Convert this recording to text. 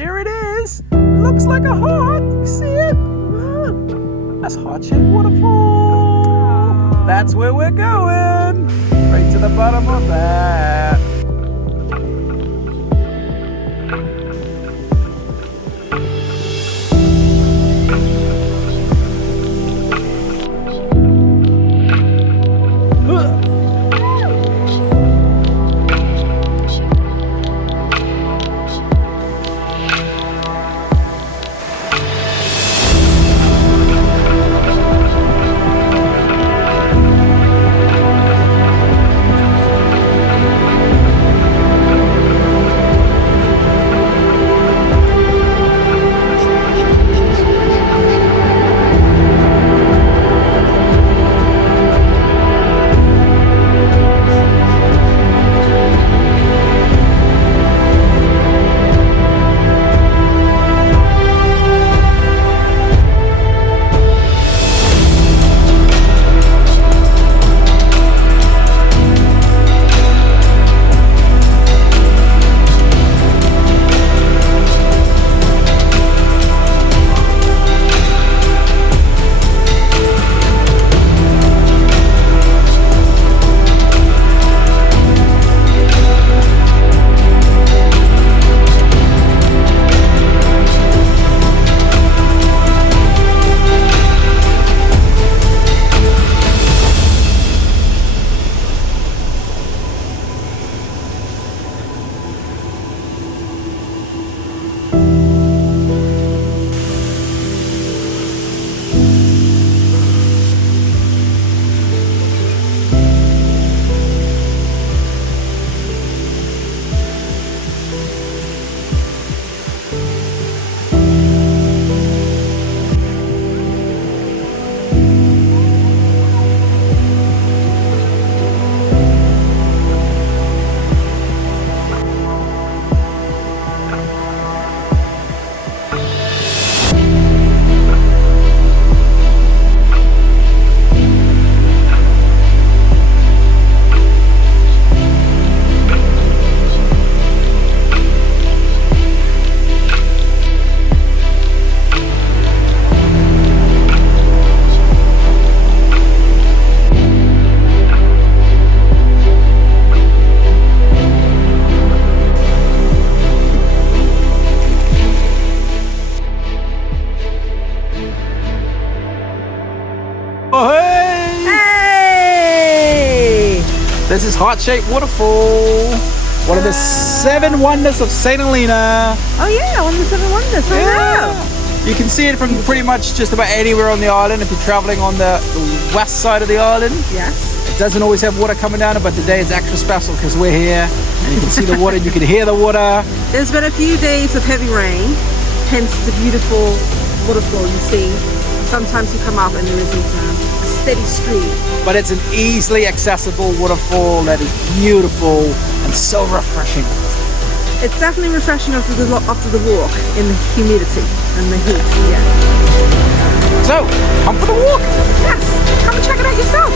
there it is. Looks like a heart. You see it? That's Heartshaped Waterfall. That's where we're going. Right to the bottom of that. This is Heartshaped Waterfall, one of the 7 wonders of St Helena. Oh yeah, one of the 7 wonders. Oh yeah. You can see it from pretty much just about anywhere on the island if you're traveling on the west side of the island. Yes. It doesn't always have water coming down it, but today is extra special because we're here and you can see the water and you can hear the water. There's been a few days of heavy rain, hence the beautiful waterfall you see. Sometimes you come up and there isn't a steady stream. But it's an easily accessible waterfall that is beautiful and so refreshing. It's definitely refreshing after the walk in the humidity and the heat, yeah. So, come for the walk. Yes, come and check it out yourself.